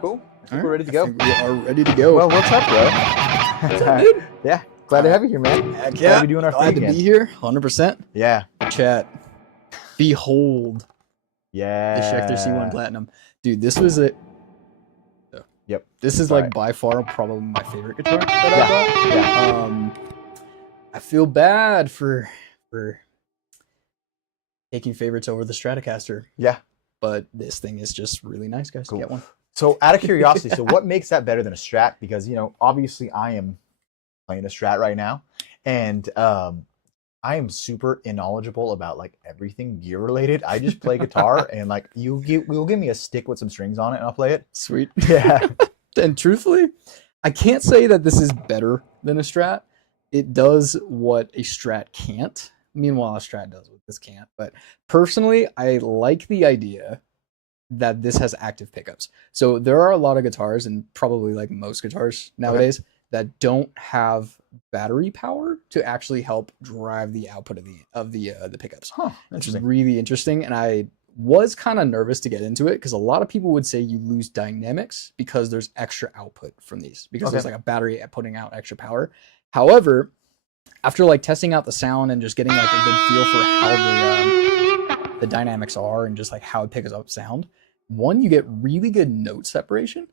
cool. I think we're ready to go. We are ready to go. Well, what's up, bro? What's up, dude? Yeah, glad to have you here, man. Heck Glad yeah. to be doing our Glad thing to again. be here. 100%. Yeah. Chat. Behold Yeah. the Schecter C1 Platinum. Dude, this was a... Yep. This is Sorry. like by far probably my favorite guitar that I bought. Yeah. I feel bad for taking favorites over the Stratocaster, Yeah. but this thing is just really nice, guys. Cool. Get one. So out of curiosity, so what makes that better than a Strat? Because, you know, obviously I am playing a Strat right now, and I am super knowledgeable about like everything gear related. I just play guitar and like you'll give me a stick with some strings on it and I'll play it. Sweet. Yeah. And truthfully, I can't say that this is better than a Strat. It does what a Strat can't. Meanwhile, a Strat does what this can't. But personally, I like the idea that this has active pickups. So there are a lot of guitars, and probably like most guitars nowadays, that don't have battery power to actually help drive the output of the pickups. Huh. Which is Interesting. really interesting, and I was kind of nervous to get into it because a lot of people would say you lose dynamics because there's extra output from these, because there's like a battery putting out extra power. However, after like testing out the sound and just getting like a good feel for how the dynamics are and just like how it picks up sound, one, you get really good note separation,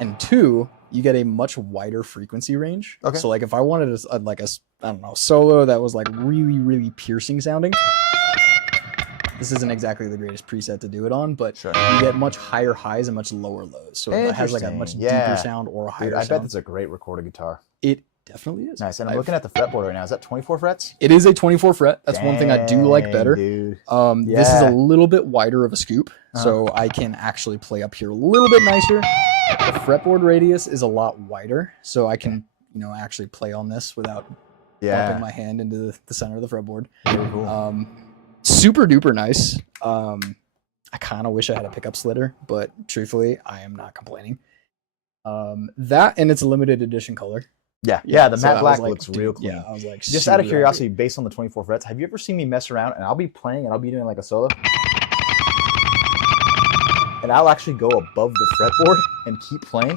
and two, you get a much wider frequency range. Okay. So like if I wanted like a I don't know, solo that was like really, really piercing sounding, this isn't exactly the greatest preset to do it on, but Sure. you get much higher highs and much lower lows. So it has like a much Interesting. Yeah. deeper sound or a higher Dude, I bet sound. that's a great recorded guitar. It definitely is. Nice. And I'm looking at the fretboard right now. Is that 24 frets? It is a 24 fret. That's one thing I do like Dang, better. Dude. This is Yeah. a little bit wider of a scoop, so I can actually play up here a little bit nicer. The fretboard radius is a lot wider, so I can, you know, actually play on this without bumping my hand into the center of the fretboard. Very cool. Super duper nice. I kind of wish I had a pickup slitter, but truthfully, I am not complaining. That, and it's a limited edition color. Yeah. The so matte I black was like, looks dude, real clean. Yeah, I was like, Just out of super curiosity, based on the 24 frets, have you ever seen me mess around and I'll be playing and I'll be doing like a solo? And I'll actually go above the fretboard and keep playing.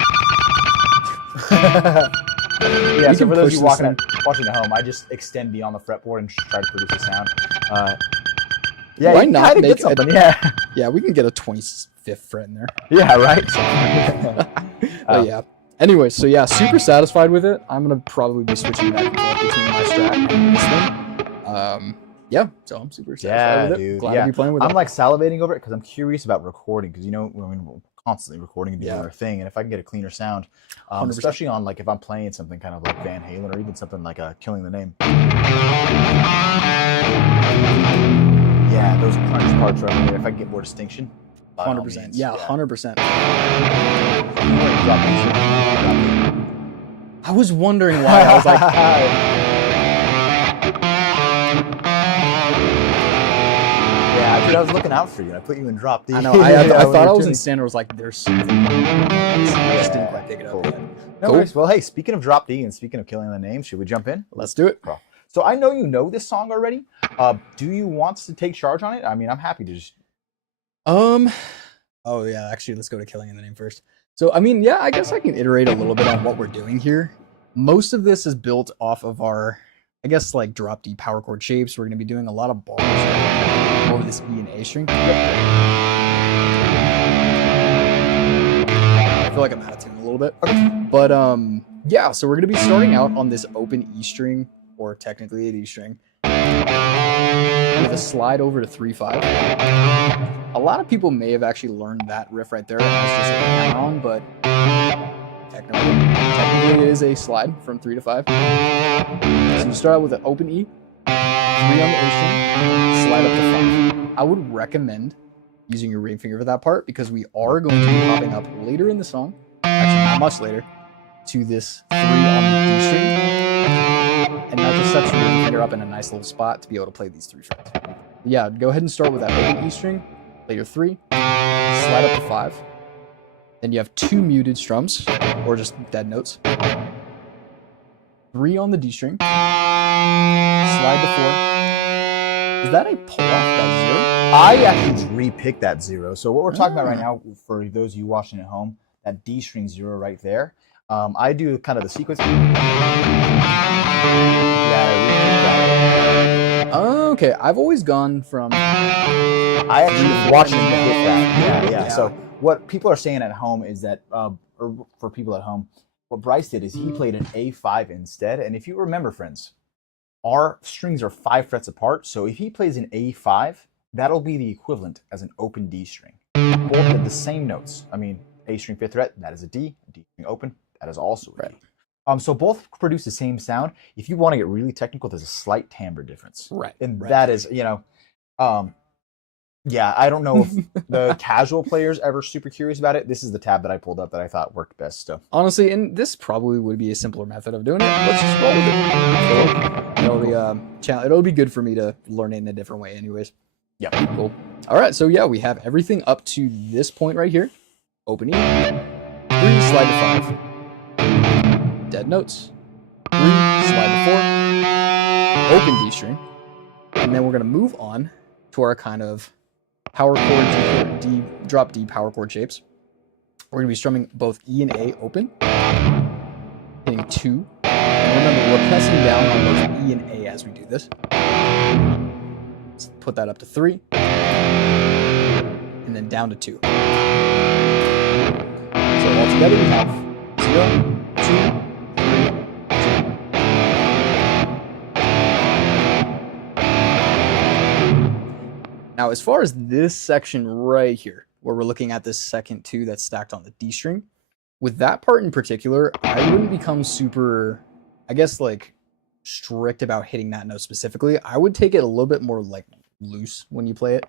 Yeah, We so can for those push of you this watching at home, I just extend beyond the fretboard and try to produce a sound. Yeah, Why you not kinda make get something? Yeah. Yeah, we can get a 25th fret in there. Yeah, right? But yeah. Anyway, so yeah, super satisfied with it. I'm gonna probably be switching back and forth between my Strat and this thing. Yeah, so I'm super satisfied with it. Dude. Glad Yeah. to be playing with I'm it. like salivating over it because I'm curious about recording, because, you know, I mean, we're constantly recording and doing our thing, and if I can get a cleaner sound, 100%. especially on like if I'm playing something kind of like Van Halen or even something like Killing the Name. Yeah, those crunch parts right there. If I can get more distinction. by all 100%. means, Yeah, 100%. Drop in. I was wondering why. I was like, yeah, dude, I was looking out for you. I put you in drop D. I know. I thought I was in tuning. standard. I was like, there's something. I just didn't quite pick it up Cool. yet. No Cool. worries. Well, hey, speaking of drop D and speaking of Killing the Name, should we jump in? Let's do it. Cool. So I know you know this song already. Do you want to take charge on it? I mean, I'm happy to just. Oh yeah, actually, let's go to Killing in the Name first. So I mean, yeah, I guess I can iterate a little bit on what we're doing here. Most of this is built off of our, I guess, like drop D power chord shapes. We're going to be doing a lot of bars over this E and A string. I feel like I'm out of tune a little bit. But yeah, so we're going to be starting out on this open E string, or technically a D string, with a slide over to 3/5. A lot of people may have actually learned that riff right there, and I was just like on, but technically it is a slide from 3 to 5. So you start out with an open E, 3 on the A string, slide up to 5. I would recommend using your ring finger for that part, because we are going to be popping up later in the song, actually not much later, to this 3 on the D string, and that just sets your ring finger up in a nice little spot to be able to play these 3 frets. Yeah, go ahead and start with that open E string, play your 3, slide up to 5. Then you have 2 muted strums, or just dead notes. 3 on the D string, slide to 4. Is that a pull off that zero? I actually re-picked that 0. So what we're talking about right now, for those of you watching at home, that D string 0 right there. I do kind of the sequence. Oh, okay. I've always gone from. I actually watched him hit that. Yeah. So what people are saying at home is that, or for people at home, what Bryce did is he played an A5 instead. And if you remember, friends, our strings are 5 frets apart. So if he plays an A5, that'll be the equivalent as an open D string. Both have the same notes. I mean, A string 5th fret, that is a D. D string open, that is also a D. So both produce the same sound. If you want to get really technical, there's a slight timbre difference. Right. And that is, yeah, I don't know if the casual players ever super curious about it. This is the tab that I pulled up that I thought worked best. So honestly, and this probably would be a simpler method of doing it. Let's just roll with it. It'll be good for me to learn it in a different way, anyways. Yeah. Cool. All right. So yeah, we have everything up to this point right here. Open E, 3, slide to 5. Dead notes. 3, slide to 4. Open D string, and then we're gonna move on to our kind of power chord D, drop D power chord shapes. We're going to be strumming both E and A open, hitting 2. And remember, we're pressing down on both E and A as we do this. Let's put that up to 3, and then down to 2. So altogether we have 0, 2, 3, 2. Now, as far as this section right here, where we're looking at this second 2 that's stacked on the D string, with that part in particular, I wouldn't become super, I guess, like, strict about hitting that note specifically. I would take it a little bit more, like, loose when you play it.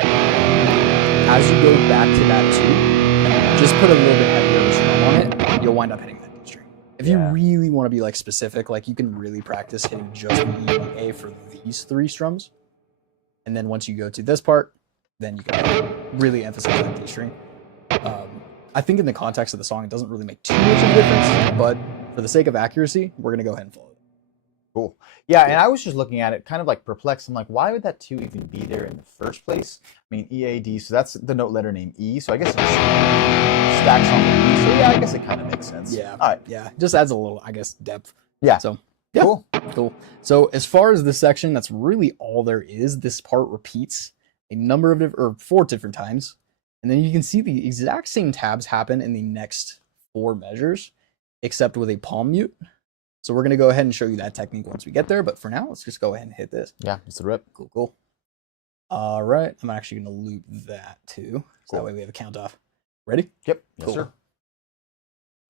As you go back to that 2, just put a little bit heavier strum on it, you'll wind up hitting that D string. If you really want to be, like, specific, like, you can really practice hitting just the E and A for these 3 strums. And then once you go to this part, then you can really emphasize that D string. I think in the context of the song, it doesn't really make too much of a difference, but for the sake of accuracy, we're going to go ahead and follow it. Cool. Yeah, and I was just looking at it kind of like perplexed. I'm like, why would that 2 even be there in the first place? I mean, E, A, D, so that's the note letter name E, so I guess it just stacks on the E, so yeah, I guess it kind of makes sense. Yeah. All right. Yeah, just adds a little, I guess, depth. Yeah. So, yeah. Cool. So as far as this section, that's really all there is. This part repeats a number of 4 different times. And then you can see the exact same tabs happen in the next 4 measures, except with a palm mute. So we're going to go ahead and show you that technique once we get there. But for now, let's just go ahead and hit this. Yeah, it's a rip. Cool. All right. I'm actually going to loop that too. So that way we have a count off. Ready? Yep. Cool. Yes, sir.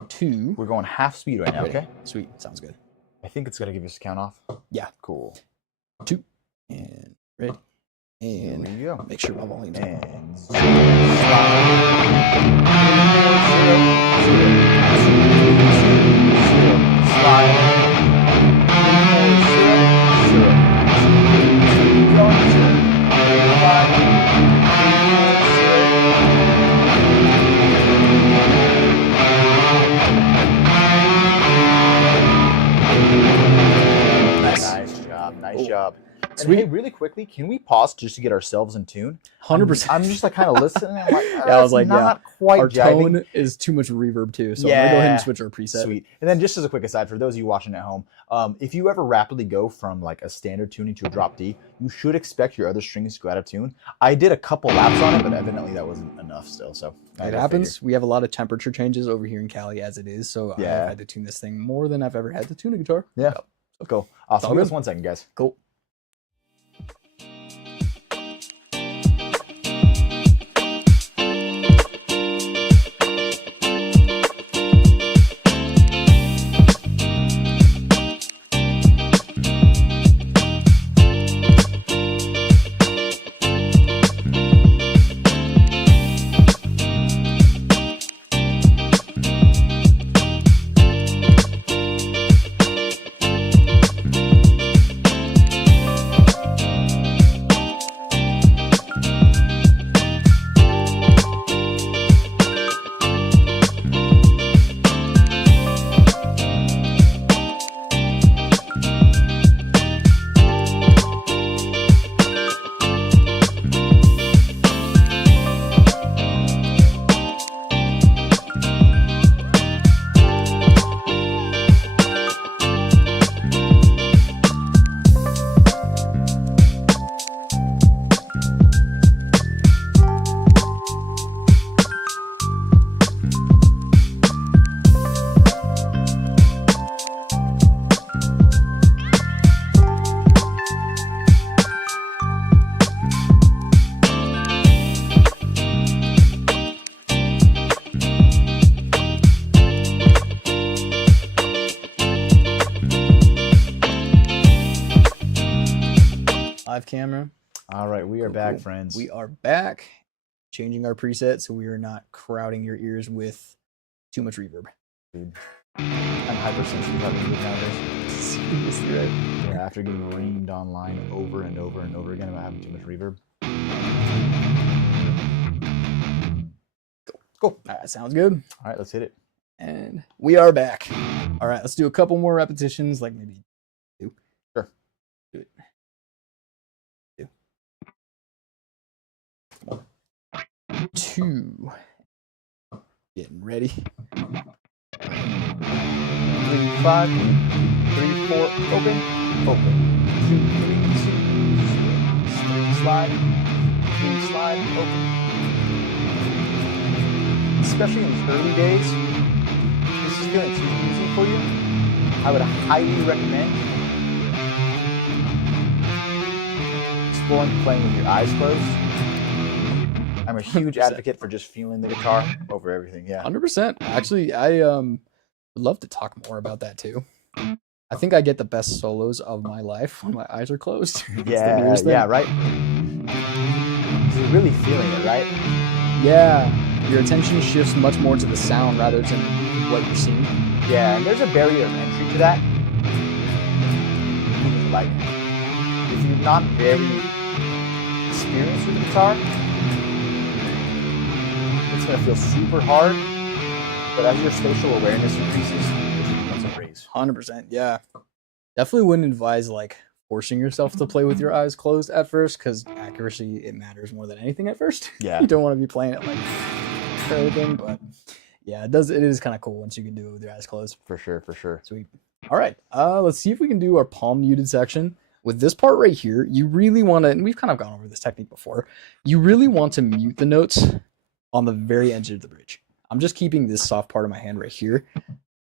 2. We're going half speed right now, Ready. okay? Sweet. Sounds good. I think it's going to give us a count off. Yeah. Cool. 2. And ready. And there you go. make sure my volume's up. And nice job. And hey, really quickly, can we pause just to get ourselves in tune? 100%. I'm just like kind of listening. I'm like, Yeah, I was like, not quite our jiving. tone is too much reverb too, so I'm gonna go ahead and switch our preset. Sweet. And then just as a quick aside, for those of you watching at home, if you ever rapidly go from like a standard tuning to a drop D, you should expect your other strings to go out of tune. I did a couple laps on it, but evidently that wasn't enough still. So it happens. We have a lot of temperature changes over here in Cali as it is, so I've had to tune this thing more than I've ever had to tune a guitar. Yeah. Cool. Awesome. Give us 1 second, guys. Cool. live camera. All right, we are Cool, back, cool. friends. We are back, changing our preset so we are not crowding your ears with too much reverb. Dude, I'm hypersensitive about music nowadays. Seriously, right? Yeah, after getting reamed online over and over and over again about having too much reverb. Cool. All right, sounds good. All right, let's hit it. And we are back. All right, let's do a couple more repetitions, like maybe 2. Sure. Do it. 2. 2. Getting ready. 3, 5, 3, 4, open, open. 2, 3, 2, slide, 3, slide, open. Especially in these early days, this is feeling too easy for you. I would highly recommend exploring playing with your eyes closed. I'm a huge 100%. advocate for just feeling the guitar over everything. Yeah. 100%. Actually, I would love to talk more about that too. I think I get the best solos of my life when my eyes are closed. It's the Yeah, weirdest thing. yeah, right? You're really feeling it, right? Yeah. Your attention shifts much more to the sound rather than what you're seeing. Yeah, and there's a barrier of entry to that. Like, if you're not very experienced with the guitar, it's going to feel super hard. But as your spatial awareness increases, it becomes a breeze. 100%. Yeah. Definitely wouldn't advise like forcing yourself to play with your eyes closed at first because accuracy, it matters more than anything at first. Yeah. You don't want to be playing it like everything, but yeah, it is kind of cool once you can do it with your eyes closed. For sure, for sure. Sweet. All right. Let's see if we can do our palm muted section. With this part right here, you really want to, and we've kind of gone over this technique before, you really want to mute the notes on the very edge of the bridge. I'm just keeping this soft part of my hand right here,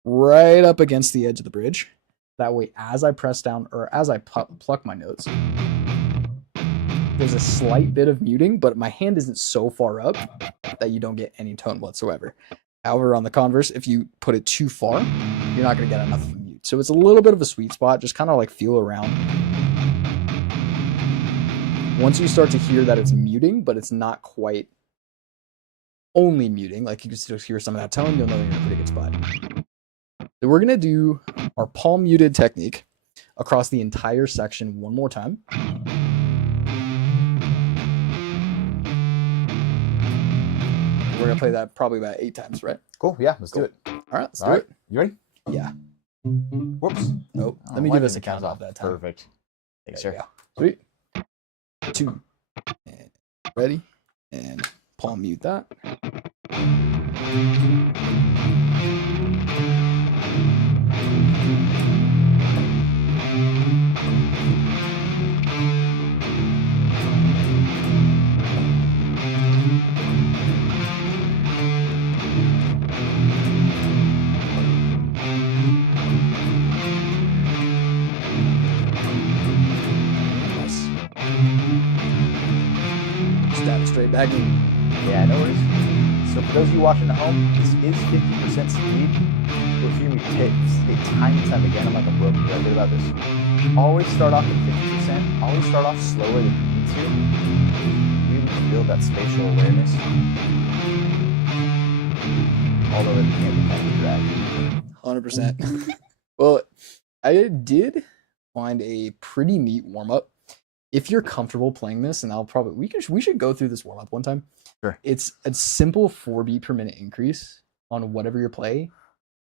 right up against the edge of the bridge. That way, as I press down or as I pluck my notes, there's a slight bit of muting, but my hand isn't so far up that you don't get any tone whatsoever. However, on the converse, if you put it too far, you're not going to get enough of a mute. So it's a little bit of a sweet spot. Just kind of like feel around. Once you start to hear that it's muting, but it's not quite only muting, like you can still hear some of that tone, you'll know you're in a pretty good spot. So we're going to do our palm muted technique across the entire section one more time. We're going to play that probably about 8 times, right? Cool, yeah, let's do it. All right, let's All do right, it. you ready? Yeah. Whoops. Nope. Oh, Let me why give us didn't a it count count off that time. Perfect. Thanks, There sir. you go. Sweet. 2. And ready. And palm mute that. Nice. Stab it straight back in. Yeah, no worries. So for those of you watching at home, this is 50% speed. You'll hear me hit a tiny time again. I'm like a broken record about this. Always start off at 50%. Always start off slower than you need to. Really build that spatial awareness. Although it can be kind of draggy. 100%. Well, I did find a pretty neat warm up. If you're comfortable playing this, and we should go through this warm up one time. Sure. It's a simple 4 beat per minute increase on whatever you play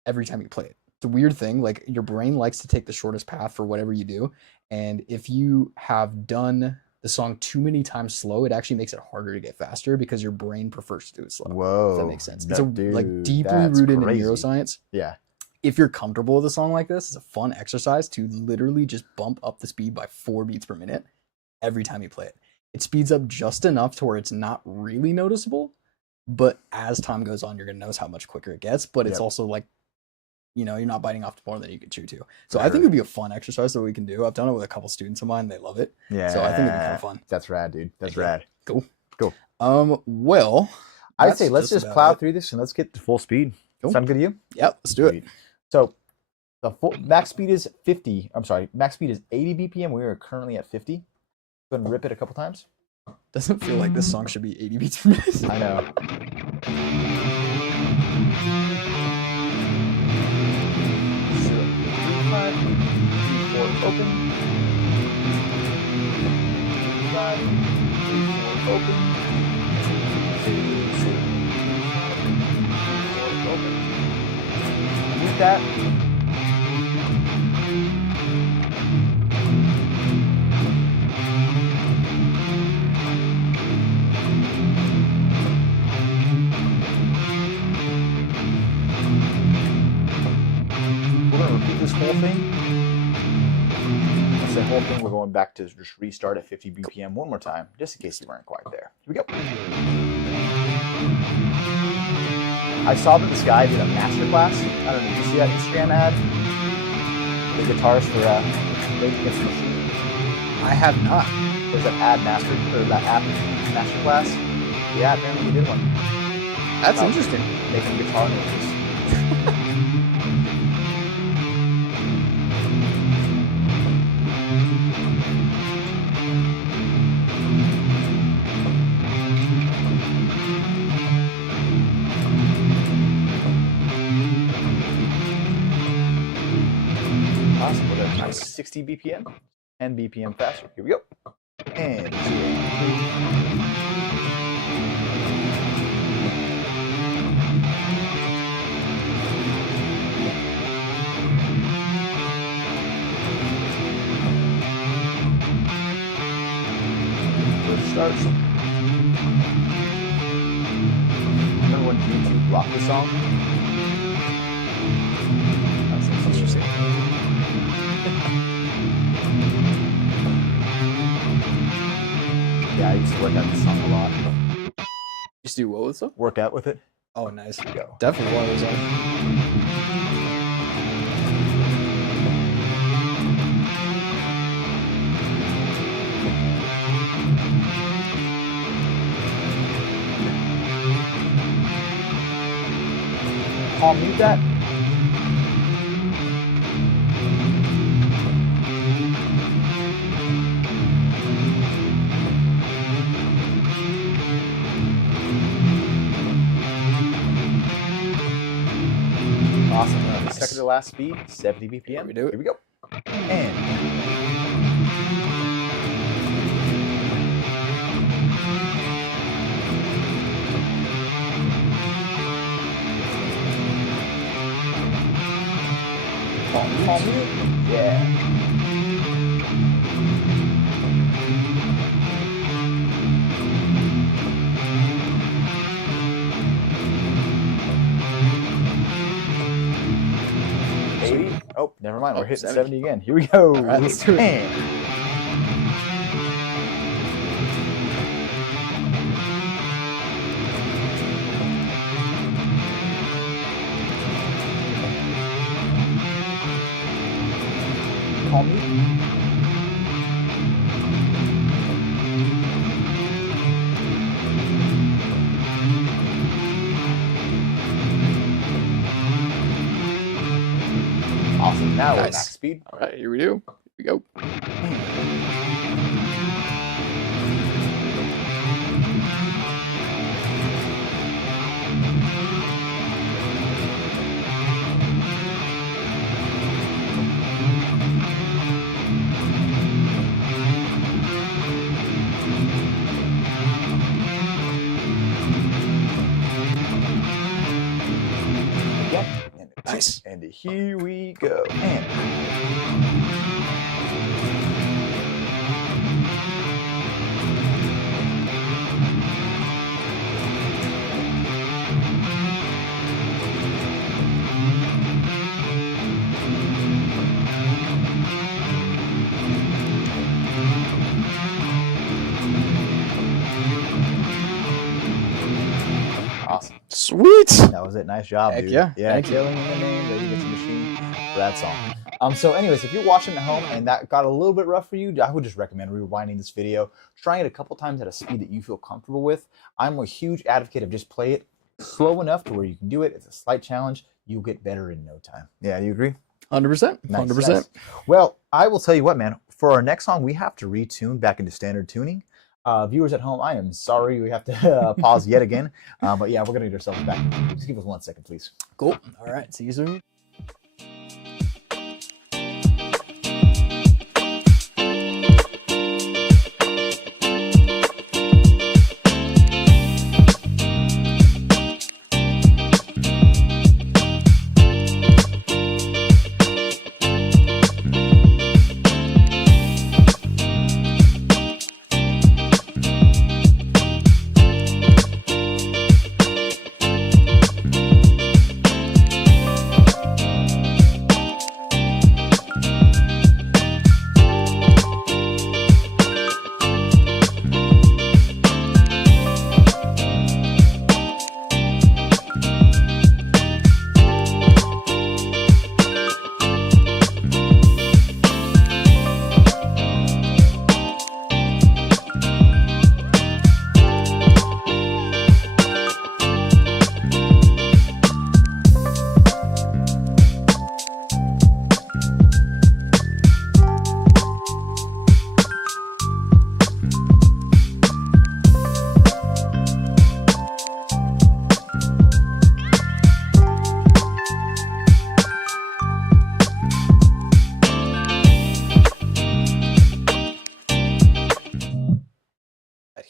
every time you play it. It's a weird thing. Like your brain likes to take the shortest path for whatever you do, and if you have done the song too many times slow, it actually makes it harder to get faster because your brain prefers to do it slow. Whoa. If that makes sense. No, It's like dude, deeply that's rooted crazy. in neuroscience. Yeah. If you're comfortable with a song like this, it's a fun exercise to literally just bump up the speed by 4 beats per minute every time you play it. It speeds up just enough to where it's not really noticeable, but as time goes on, you're going to notice how much quicker it gets, but it's Yep. also like, you know, you're not biting off more than you can chew to. So For I think sure. it'd be a fun exercise that we can do. I've done it with a couple students of mine. They love it. Yeah. So I think it'd be kind of fun. That's rad, dude. That's Yeah. rad. Cool. Cool. Well, I'd that's say let's just about plow it. through this and let's get to full speed. Cool. Sound good to you? Yep, let's do it. Sweet. So the full max speed is 50. I'm sorry, max speed is 80 BPM. We are currently at 50. Go ahead and rip it a couple times. Doesn't feel like this song should be 80 beats per minute. I know. 5, 4, open. 5, 4, open. 2, 4, open. Mute that. We're going to repeat this whole thing. Once that whole thing, we're going back to just restart at 50 BPM one more time, just in case you weren't quite there. Here we go. I saw that this guy did a masterclass. I don't know, did you see that Instagram ad? The guitarist for Rage Against the Machine. I have not. There's that app masterclass. Yeah, apparently he did one. That's interesting. Making guitar noises. Awesome. With a nice 60 BPM, 10 BPM faster. Here we go. And 2, 3. First starts. Remember when YouTube blocked the song? That's interesting. Yeah, I used to work out this song a lot. Just do what with stuff? Work out with it. Oh, nice. Go. Definitely one of those. I'll mute that. Awesome. We're on the second to last speed, 70 BPM. We do it. Here we go. And palm mute. Yeah. Oh, never mind. We're hitting 70 again. Here we go. All right, let's do it. And call me. Awesome. Now we're Nice. max speed. All right, here we do. Here we go. Yep. And Nice. And here we go. And awesome. Sweet. That was it. Nice job, Heck dude. yeah. Yeah, Thank you. killing in the name, Rage Against the Machine for that song. So anyways, if you're watching at home and that got a little bit rough for you, I would just recommend rewinding this video, trying it a couple times at a speed that you feel comfortable with. I'm a huge advocate of just play it slow enough to where you can do it. It's a slight challenge. You'll get better in no time. Yeah, do you agree? 100%. Nice, 100%. nice. Well, I will tell you what, man. for our next song, we have to retune back into standard tuning. Viewers at home, I am sorry we have to pause yet again. But yeah, we're going to get ourselves back. Just give us 1 second, please. Cool. All right. See you soon.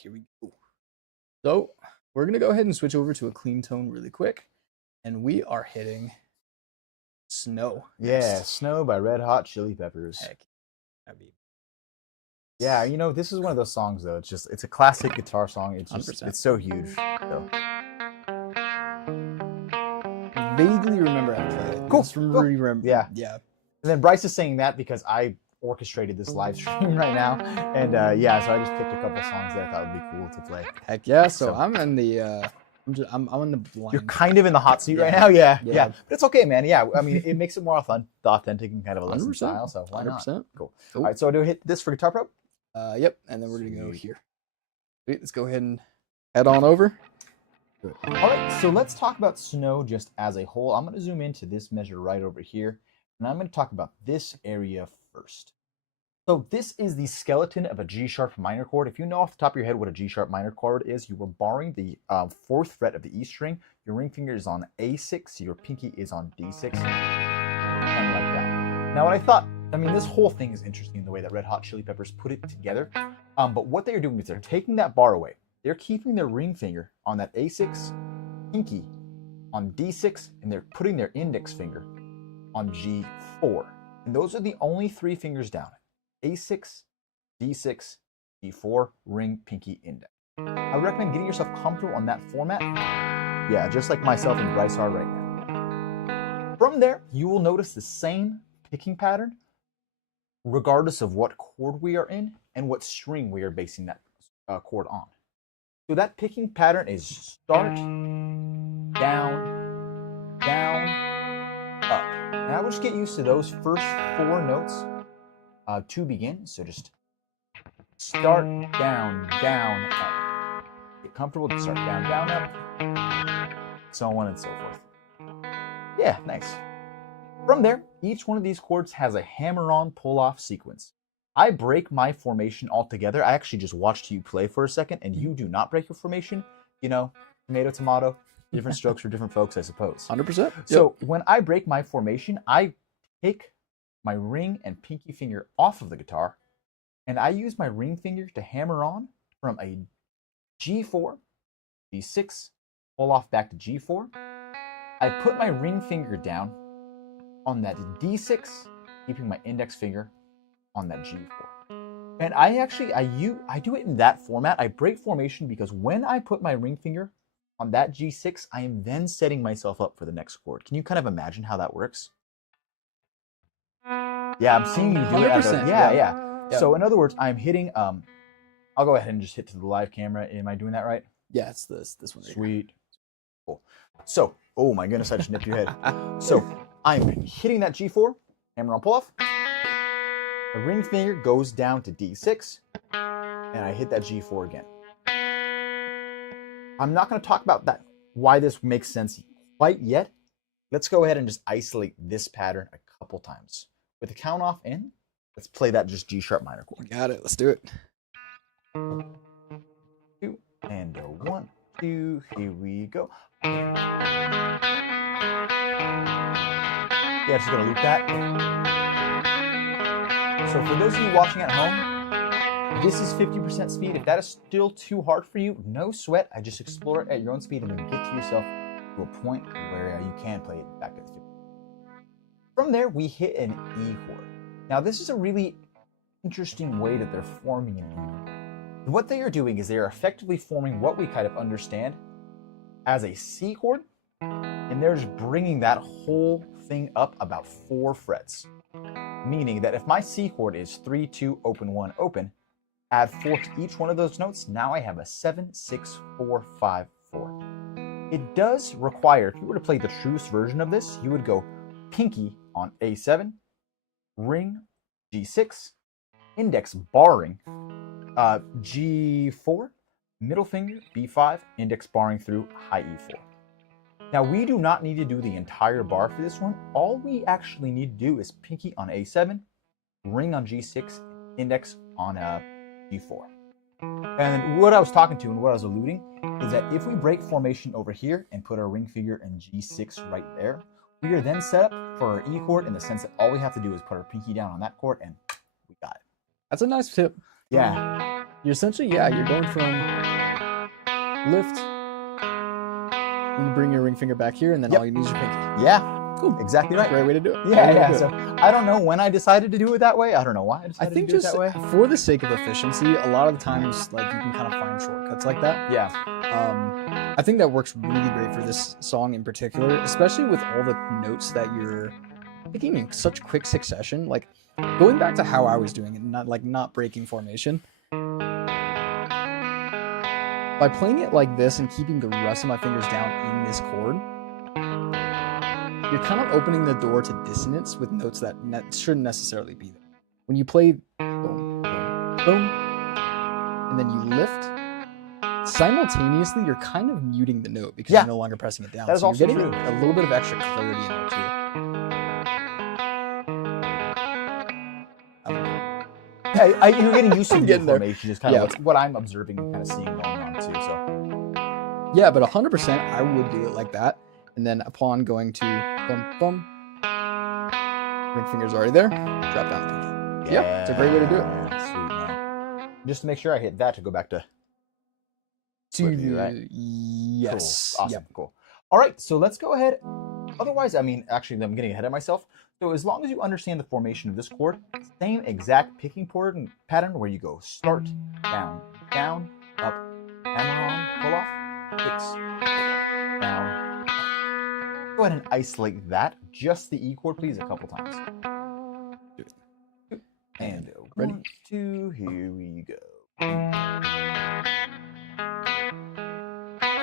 Here we go. So we're going to go ahead and switch over to a clean tone really quick. And we are hitting Snow. Yeah, next. Snow by Red Hot Chili Peppers. Heck. I mean, Yeah, this is one of those songs though. It's a classic guitar song. It's 100%. it's so huge. So. vaguely remember how to play it. Cool, Just from cool. remember. Yeah. Yeah. And then Bryce is saying that because I orchestrated this live stream right now, and yeah, so I just picked a couple songs that I thought would be cool to play. Heck yeah. So So- I'm in the I'm in the blind. You're kind of in the hot seat right Yeah. now, yeah, Yeah. yeah, but it's okay, man. Yeah, I mean, it makes it more fun, authentic, and kind of a lesson 100%. style. So why not? 100%. Cool. Cool. All right, so do we hit this for Guitar Pro? Yep. And then we're gonna go Sweet. here. Sweet. Let's go ahead and head on over. Good. All right, so let's talk about Snow just as a whole. I'm going to zoom into this measure right over here, and I'm going to talk about this area first. So this is the skeleton of a G-sharp minor chord. If you know off the top of your head what a G-sharp minor chord is, you were barring the 4th fret of the E string. Your ring finger is on A6, your pinky is on D6, kind of like that. Now what I thought, I mean, this whole thing is interesting the way that Red Hot Chili Peppers put it together, but what they're doing is they're taking that bar away. They're keeping their ring finger on that A6, pinky on D6, and they're putting their index finger on G4. And those are the only 3 fingers down. A6, D6, D4, ring, pinky, index. I recommend getting yourself comfortable on that format. Yeah, just like myself and Bryce are right now. From there, you will notice the same picking pattern regardless of what chord we are in and what string we are basing that chord on. So that picking pattern is start, down, down, up. And I would just get used to those first 4 notes to begin. So just start, down, down, up. Get comfortable to start down, down, up, so on and so forth. Yeah, nice. From there, each one of these chords has a hammer-on, pull-off sequence. I break my formation altogether. I actually just watched you play for a second, and you do not break your formation. You know, tomato, tomato, different strokes for different folks, I suppose. 100%. So when I break my formation, I take my ring and pinky finger off of the guitar, and I use my ring finger to hammer on from a G4, D6, pull off back to G4. I put my ring finger down on that D6, keeping my index finger on that G4. And I actually, I do it in that format. I break formation because when I put my ring finger on that G6, I am then setting myself up for the next chord. Can you kind of imagine how that works? Yeah, I'm seeing you do it. 100%, Yeah. yeah. So in other words, I'm hitting, I'll go ahead and just hit to the live camera. Am I doing that right? Yeah, it's this one right here. Sweet. Cool. So, oh my goodness, I just nipped your head. So I'm hitting that G4, hammer on pull off. The ring finger goes down to D6, and I hit that G4 again. I'm not going to talk about that, why this makes sense quite yet. Let's go ahead and just isolate this pattern a couple times. With the count off in Let's play that just G sharp minor chord. Got it. Let's do it. 2 and a 1, 2. Here we go. Yeah, just gonna loop that. So for those of you watching at home, this is 50% speed. If that is still too hard for you, no sweat. I just explore it at your own speed and then get to yourself to a point where you can play it back at 50. From there, we hit an E chord. Now, this is a really interesting way that they're forming an E chord. What they are doing is they are effectively forming what we kind of understand as a C chord, and they're just bringing that whole thing up about 4 frets. Meaning that if my C chord is 3, 2, open, 1, open, add 4 to each one of those notes, now I have a 7, 6, 4, 5, 4. It does require, if you were to play the truest version of this, you would go pinky on A7, ring G6, index barring G4, middle finger B5, index barring through high E4. Now we do not need to do the entire bar for this one. All we actually need to do is pinky on A7, ring on G6, index on G4. And what I was talking to and what I was alluding is that if we break formation over here and put our ring finger in G6 right there, we are then set up for our E chord in the sense that all we have to do is put our pinky down on that chord and we got it. That's a nice tip. Yeah. You're essentially, you're going from lift, and you bring your ring finger back here, and then all you need is your pinky. Yeah. Cool. Exactly right. Great way to do it. Yeah. So I don't know when I decided to do it that way. I don't know why I I decided think to do it just that way. for the sake of efficiency, a lot of the times, like, you can kind of find shortcuts like that. Yeah. I think that works really great for this song in particular, especially with all the notes that you're picking in such quick succession. Like, going back to how I was doing it, not breaking formation. By playing it like this and keeping the rest of my fingers down in this chord, you're kind of opening the door to dissonance with notes that shouldn't necessarily be there. When you play boom, boom, boom, and then you lift, simultaneously you're kind of muting the note because you're no longer pressing it down. That is so also you're getting true. a little bit of extra clarity in there too. Yeah, you're getting used to I'm the getting there. formation, just kind of what I'm observing and kind of seeing going on too. So Yeah, but 100% I would do it like that. And then upon going to bum bum, ring finger's already there, drop down the pinky. Yeah, it's a great way to do it. Sweet, man. Just to make sure I hit that to go back to To right? Yes. Cool. Awesome. Yep. Cool. All right, so let's go ahead. Otherwise, I mean, actually, I'm getting ahead of myself. So as long as you understand the formation of this chord, same exact picking pattern where you go start, down, down, up, hammer on, pull off, 6, down. Go ahead and isolate that, just the E chord, please, a couple times. Do it. And Ready? 1, 2, here we go.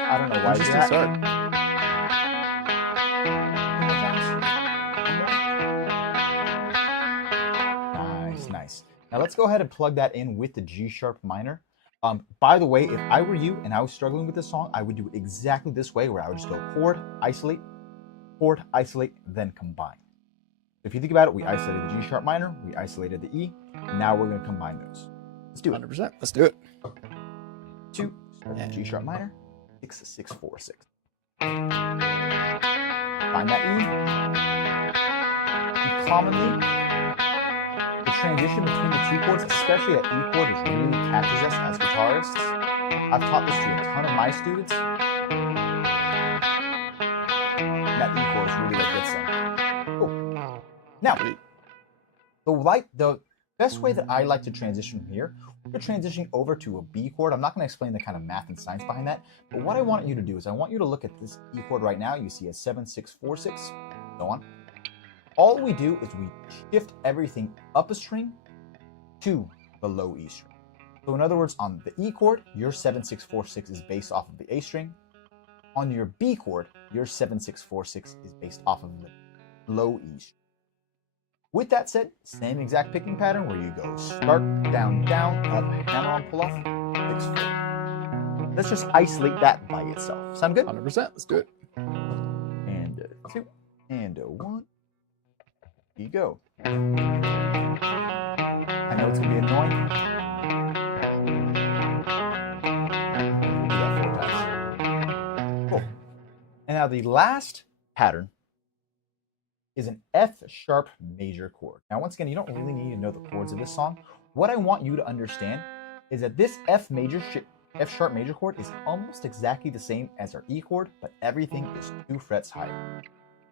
I don't know why Just you're to at. start. Nice. Now let's go ahead and plug that in with the G sharp minor. By the way, if I were you and I was struggling with this song, I would do it exactly this way, where I would just go chord, isolate, then combine. If you think about it, we isolated the G sharp minor, we isolated the E, now we're going to combine those. Let's do it. 100%. Let's do it. 2, start G sharp minor, 6, 6, 4, 6. Find that E. And commonly, the transition between the 2 chords, especially that E chord, is really catches us as guitarists. I've taught this to a ton of my students. That E chord is really what gets them. Cool. Now, the best way that I like to transition from here, we're transitioning over to a B chord. I'm not going to explain the kind of math and science behind that, but what I want you to do is I want you to look at this E chord right now. You see a 7, 6, 4, 6, so on. All we do is we shift everything up a string to the low E string. So in other words, on the E chord, your 7, 6, 4, 6 is based off of the A string. On your B chord, your 7, 6, 4, 6 is based off of the low E string. With that said, same exact picking pattern where you go start, down, down, up, hammer on, pull off, 6, 4. Let's just isolate that by itself. Sound good? 100%. Let's do it. And 2, and 1. Here you go. know it's gonna be annoying. Do that 4 times. Cool. And now the last pattern is an F sharp major chord. Now, once again, you don't really need to know the chords of this song. What I want you to understand is that this F sharp major chord is almost exactly the same as our E chord, but everything is 2 frets higher.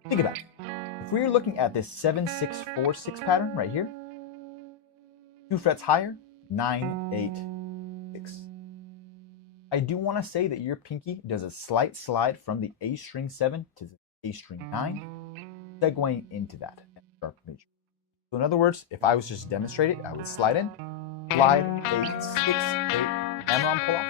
Think about it. If we were looking at this 7-6-4-6 pattern right here, 2 frets higher, 9, 8, 6. I do want to say that your pinky does a slight slide from the A string 7 to the A string 9, segueing into that F sharp major. So in other words, if I was just demonstrate it, I would slide in, slide, 8, 6, 8, hammer on, pull off.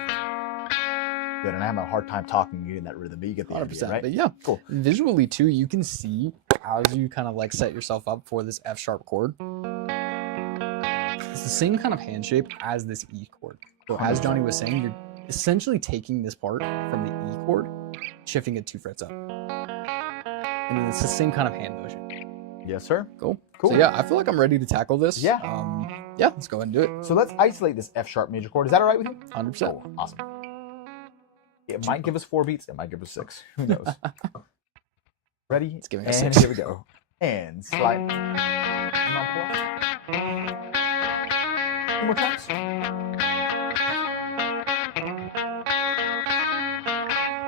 Good, and I have a hard time talking in that rhythm, but you get the 100%, idea, right? but yeah, Cool. Visually too, you can see as you kind of like set yourself up for this F sharp chord. It's the same kind of hand shape as this E chord. So as Johnny was saying, you're essentially taking this part from the E chord, shifting it 2 frets up. And it's the same kind of hand motion. Yes, sir. Cool. Cool. So yeah, I feel like I'm ready to tackle this. Yeah. Yeah, let's go ahead and do it. So let's isolate this F sharp major chord. Is that all right with you? 100%. Oh, awesome. It might give us 4 beats. It might give us 6. Who knows? Ready? It's giving us and 6. Here we go. And slide. And on pull off. 2 more times.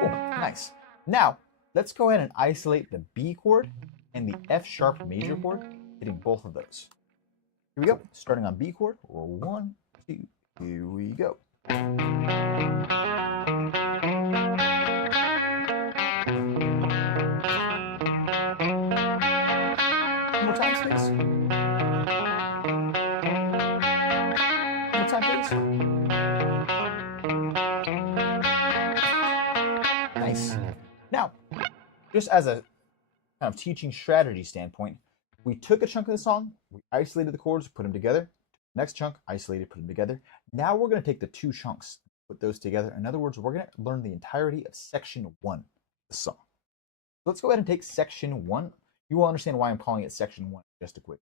Cool. Nice. Now, let's go ahead and isolate the B chord and the F sharp major chord, hitting both of those. Here we go. Starting on B chord. Roll 1, 2. Here we go. More time, please. More time, please. Nice. Now, just as a kind of teaching strategy standpoint, we took a chunk of the song, we isolated the chords, put them together. Next chunk, isolated, put them together. Now we're going to take the 2 chunks, put those together. In other words, we're going to learn the entirety of section 1 of the song. Let's go ahead and take section 1. You will understand why I'm calling it section 1 just a quick.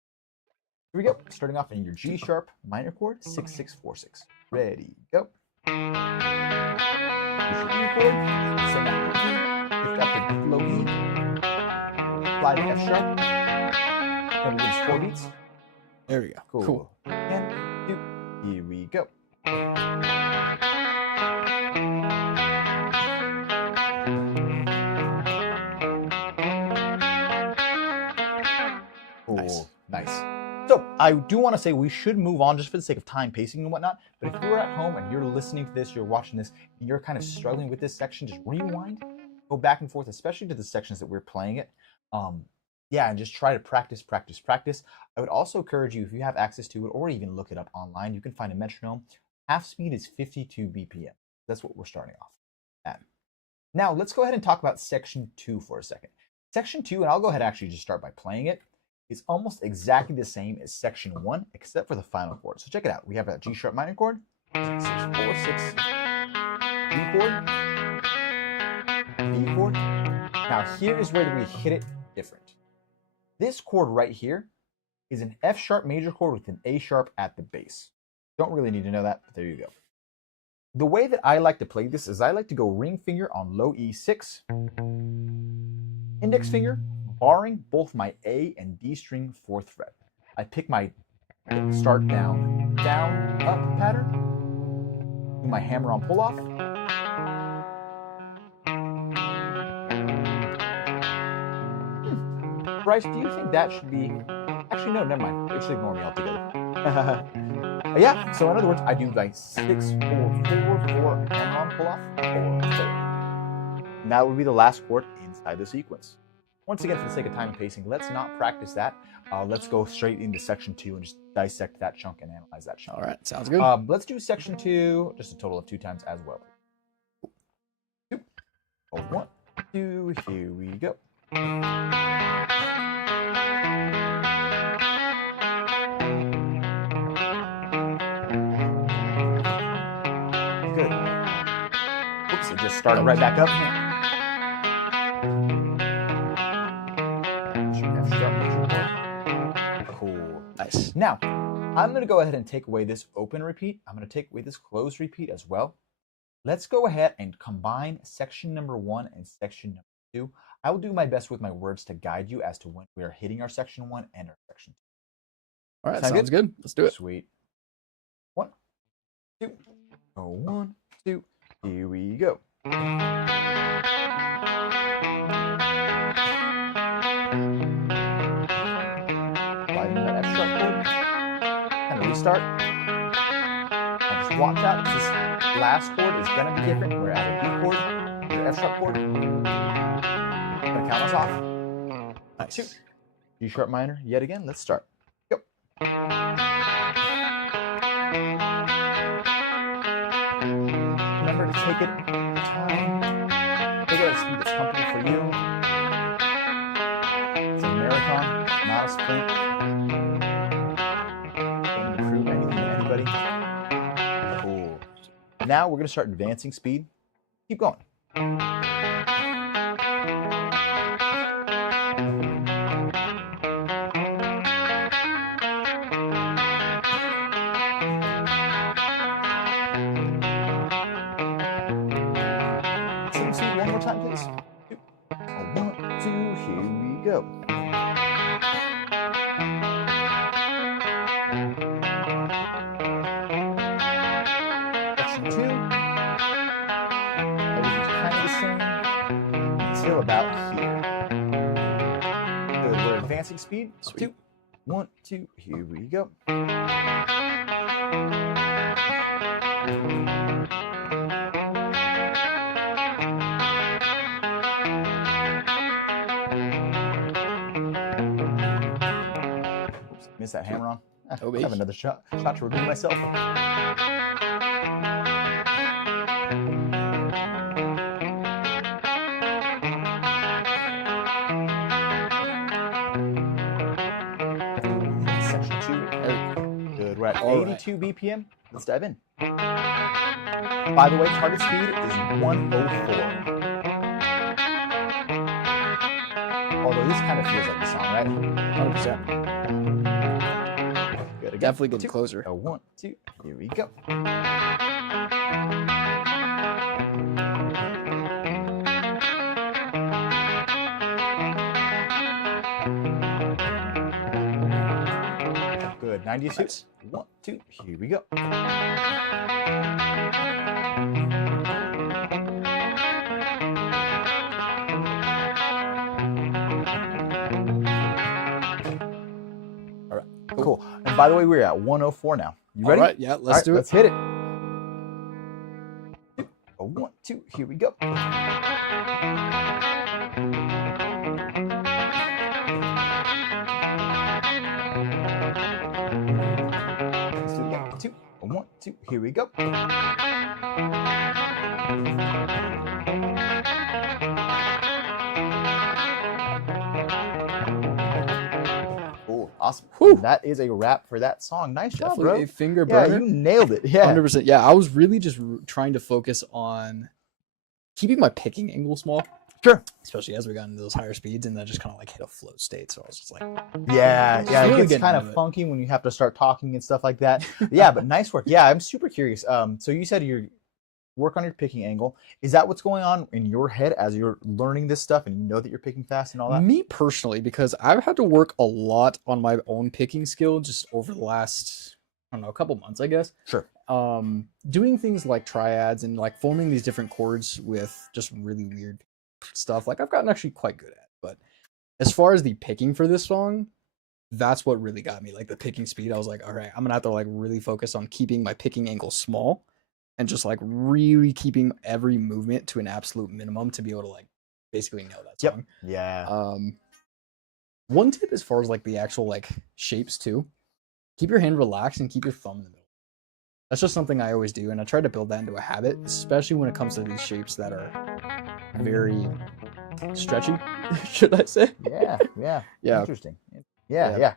Here we go. Starting off in your G sharp minor chord, 6-6-4-6. Ready, go. Here's your E chord. Send that to E. Lift up the low E. Slide to F sharp. Then we get 4 beats. There we go. Cool. And 2. Here we go. Nice. Nice. So I do want to say we should move on just for the sake of time pacing and whatnot. But if you're at home and you're listening to this, you're watching this, and you're kind of struggling with this section, just rewind, go back and forth, especially to the sections that we're playing it. Yeah, and just try to practice. I would also encourage you, if you have access to it, or even look it up online, you can find a metronome. Half speed is 52 BPM. That's what we're starting off at. Now, let's go ahead and talk about section 2 for a second. Section 2, and I'll go ahead and actually just start by playing it, is almost exactly the same as section 1, except for the final chord. So check it out. We have a G sharp minor chord, 6, 4, 6, B chord, B chord. Now, here is where we hit it different. This chord right here is an F sharp major chord with an A sharp at the base. Don't really need to know that, but there you go. The way that I like to play this is I like to go ring finger on low E6, index finger, barring both my A and D string 4th fret. I pick my start down, down, up pattern, do my hammer on pull off, Bryce, do you think that should be... Actually, no, never mind. Just ignore me altogether. Yeah, so in other words, I do like 6, 4, 4, 4, hammer on pull off, 4, 4. And that would be the last chord inside the sequence. Once again, for the sake of time and pacing, let's not practice that. Let's go straight into section 2 and just dissect that chunk and analyze that chunk. All right, sounds good. Let's do section 2, just a total of 2 times as well. 2. 1, 2, here we go. Good. Oops, it just started right back up. Cool. Nice. Now, I'm going to go ahead and take away this open repeat. I'm going to take away this closed repeat as well. Let's go ahead and combine section number 1 and section number 2. I will do my best with my words to guide you as to when we are hitting our section 1 and our section 2. All right, sounds good. Let's do it. Sweet. 1, 2. Oh, 1, 2. Here we go. Sliding that F sharp chord. And restart. Now just watch out, because this last chord is going to be different. We're at a B chord, or F sharp chord. Gonna count us off. Nice. 2. G sharp minor yet again. Let's start. Go. Remember to take it time. Take it at a speed that's comfortable for you. It's a marathon, not a sprint. Don't prove anything to anybody. Cool. Now we're gonna start advancing speed. Keep going. Same speed one more time, please. 2. 1, 2, here we go. Section 2. Everything's kind of the same until about here. Good. We're advancing speed. Sweet. 2. 1, 2, here we go. Oops, missed that hammer on. Oh, I have another shot to redeem myself. Section 2. Good. We're at 82 BPM. Let's dive in. By the way, target speed is 104. Although this kind of feels like the song, right? 100%. Good. Again. Definitely getting 2. closer. 1, 2. Here we go. Good. 96. Nice. 1, 2. Here we go. All right. Cool. And by the way, we're at 104 now. You ready? All right, yeah, All let's right, do it. Let's hit it. 1, 2. Here we go. Let's do it again. 2. 1, 2. Here we go. Cool. Awesome. Whew. That is a wrap for that song. Nice job, Definitely bro. a finger Yeah, burner. you nailed it. Yeah. 100%. Yeah, I was really just trying to focus on keeping my picking angle small, Sure. especially as we got into those higher speeds, and then just kind of like hit a float state. So I was just like, Yeah, yeah, really it gets getting kind into of it. funky when you have to start talking and stuff like that. Yeah, but nice work. Yeah, I'm super curious. So you said you work on your picking angle. Is that what's going on in your head as you're learning this stuff and you know that you're picking fast and all that? me personally, because I've had to work a lot on my own picking skill just over the last, I don't know, a couple months, I guess. Sure. Doing things like triads and like forming these different chords with just really weird stuff, like I've gotten actually quite good at. But as far as the picking for this song, that's what really got me. Like the picking speed, I was like, all right, I'm gonna have to like really focus on keeping my picking angle small and just like really keeping every movement to an absolute minimum to be able to like basically nail that Yep. song. Yeah. One tip as far as like the actual like shapes too, keep your hand relaxed and keep your thumb in the middle. That's just something I always do, and I try to build that into a habit, especially when it comes to these shapes that are very stretchy, should I say? Yeah. Yeah. Yeah. Interesting. Yeah. Yeah. Yeah.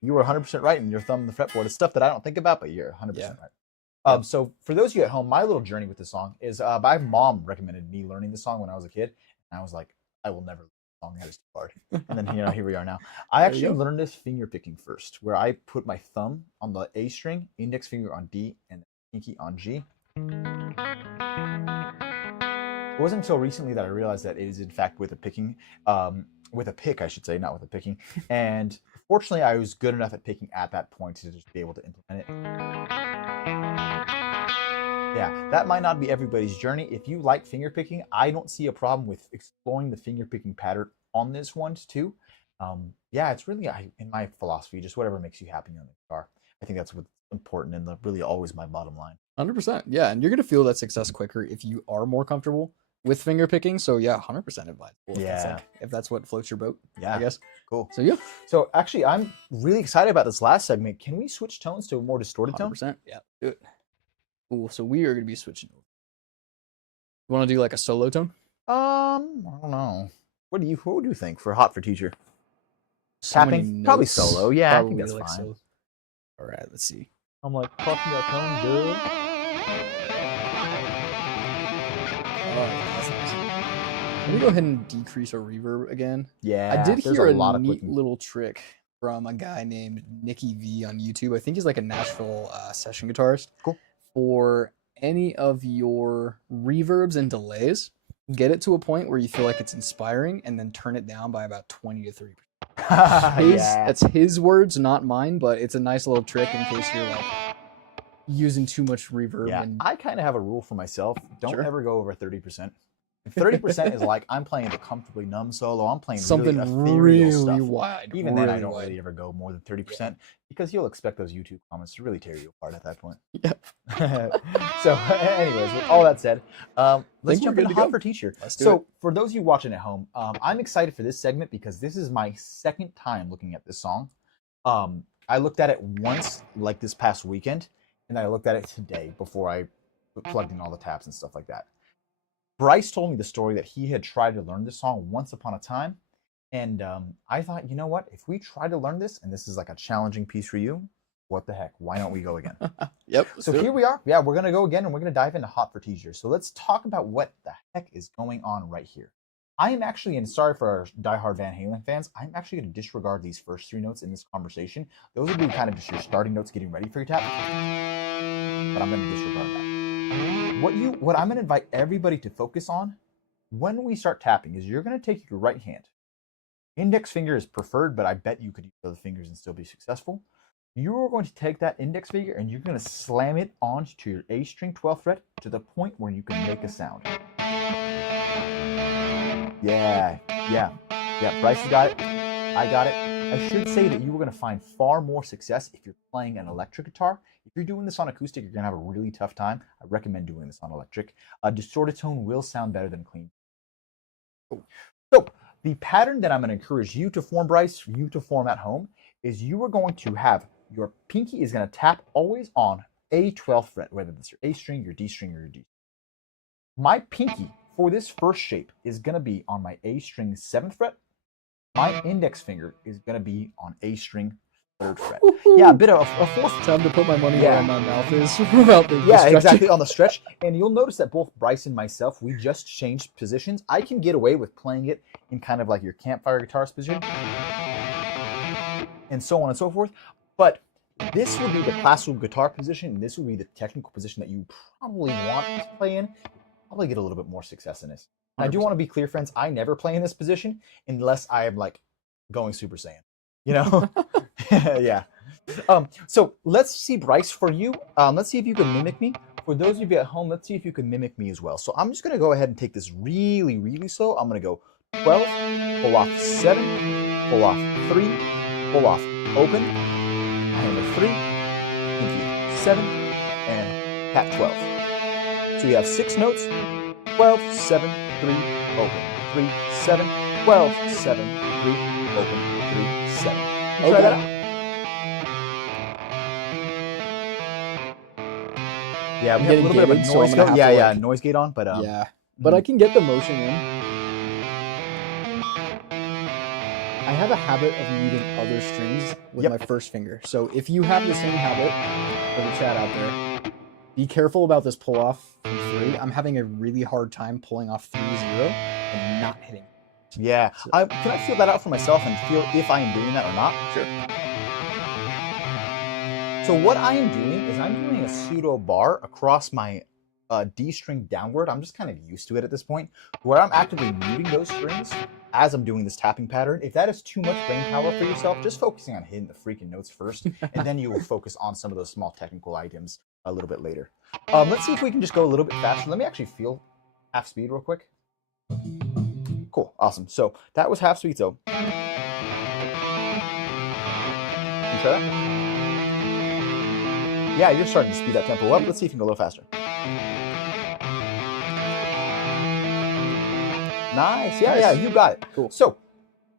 You were 100% right in your thumb in the fretboard. It's stuff that I don't think about, but you're 100% Yeah. right. So for those of you at home, my little journey with this song is my mom recommended me learning this song when I was a kid, and I was like, I will never. song that is too hard. And then here we are now. I There you actually go. learned this finger picking first, where I put my thumb on the A string, index finger on D, and pinky on G. It wasn't until recently that I realized that it is in fact with a picking, with a pick, I should say, not with a picking. And fortunately, I was good enough at picking at that point to just be able to implement it. Yeah, that might not be everybody's journey. If you like finger picking, I don't see a problem with exploring the finger picking pattern on this one too. Yeah, it's really, in my philosophy, just whatever makes you happy on the guitar. I think that's what's important and really always my bottom line. 100%. Yeah, and you're gonna feel that success quicker if you are more comfortable with finger picking. So yeah, 100% advisable. Yeah. If that's what floats your boat, Yeah, I guess. cool. So yeah, So actually, I'm really excited about this last segment. Can we switch tones to a more distorted tone? 100%. Yeah, do it. Cool. So we are gonna be switching over. You want to do like a solo tone? I don't know. What would you think for Hot for Teacher? So many Tapping? Probably notes. solo. Yeah, I think Probably that's like fine. solo. All right, let's see. I'm like talking that tone, dude. Oh, yeah, that's nice. Let me go ahead and decrease our reverb again. Yeah, I did there's hear a lot of neat clicking. little trick from a guy named Nicky V on YouTube. I think he's like a Nashville session guitarist. Cool. For any of your reverbs and delays, get it to a point where you feel like it's inspiring, and then turn it down by about 20 to 30%. Yeah. That's his words, not mine, but it's a nice little trick in case you're like using too much reverb. Yeah, And I kind of have a rule for myself. Don't Sure. ever go over 30%. If 30% is like I'm playing the comfortably numb solo, I'm playing something really ethereal really stuff. wide. Even then, I really don't wide. really ever go more than 30% because you'll expect those YouTube comments to really tear you apart at that point. Yep. So, anyways, with all that said, let's we're jump good into to Hot go. for Teacher. Let's do So, it. for those of you watching at home, I'm excited for this segment because this is my second time looking at this song. I looked at it once, like this past weekend, and I looked at it today before I plugged in all the tabs and stuff like that. Bryce told me the story that he had tried to learn this song once upon a time. And I thought, you know what? If we try to learn this, and this is like a challenging piece for you, what the heck? Why don't we go again? Yep. So here we are. Yeah, we're going to go again, and we're going to dive into Hot for Teacher. So let's talk about what the heck is going on right here. I am actually, and sorry for our diehard Van Halen fans, I'm actually going to disregard these first three notes in this conversation. Those would be kind of just your starting notes getting ready for your tap. But I'm going to disregard that. What I'm going to invite everybody to focus on when we start tapping is you're going to take your right hand. Index finger is preferred, but I bet you could use other fingers and still be successful. You are going to take that index finger and you're going to slam it onto your A string 12th fret to the point where you can make a sound. Yeah. Bryce got it. I got it. I should say that you are going to find far more success if you're playing an electric guitar. If you're doing this on acoustic, you're going to have a really tough time. I recommend doing this on electric. A distorted tone will sound better than clean. So the pattern that I'm going to encourage you to form, Bryce, you to form at home, is you are going to have your pinky is going to tap always on a 12th fret, whether it's your A string, your D string, or your D. My pinky for this first shape is going to be on my A string 7th fret. My index finger is going to be on A string 3rd fret. Yeah, a bit of a fourth. Time to put my money Yeah. where my mouth is. About the Yeah, stretching. exactly, on the stretch. And you'll notice that both Bryce and myself, we just changed positions. I can get away with playing it in kind of like your campfire guitarist position, and so on and so forth. But this would be the classical guitar position, and this would be the technical position that you probably want to play in. Probably get a little bit more success in this. And I do 100%. want to be clear, friends, I never play in this position unless I am like going Super Saiyan. You know? Yeah. So let's see, Bryce, for you. Let's see if you can mimic me. For those of you at home, let's see if you can mimic me as well. So I'm just going to go ahead and take this really, really slow. I'm going to go 12, pull off 7, pull off 3, pull off open, hammer 3, pinky 7, and tap 12. So you have 6 notes, 12, 7, 3, open, 3, 7, 12, 7, 3, open, 3, 7. You try that out? Yeah, we have a getting little bit of a gated, so I'm noise gonna gate. have Yeah, to, yeah, like- noise gate on, but Yeah, but I can get the motion in. I have a habit of muting other strings with Yep. my first finger. So if you have the same habit, for the chat out there, be careful about this pull off from 3. I'm having a really hard time pulling off 3-0 and not hitting. Yeah. Can I feel that out for myself and feel if I am doing that or not? Sure. So what I am doing is I'm doing a pseudo bar across my D string downward. I'm just kind of used to it at this point, where I'm actively muting those strings as I'm doing this tapping pattern. If that is too much brain power for yourself, just focusing on hitting the freaking notes first, and then you will focus on some of those small technical items a little bit later. Let's see if we can just go a little bit faster. Let me actually feel half speed real quick. Cool, awesome. So that was half speed. So, can you try that? Yeah, you're starting to speed that tempo up. Let's see if you can go a little faster. Nice. Yeah, you got it. Cool. So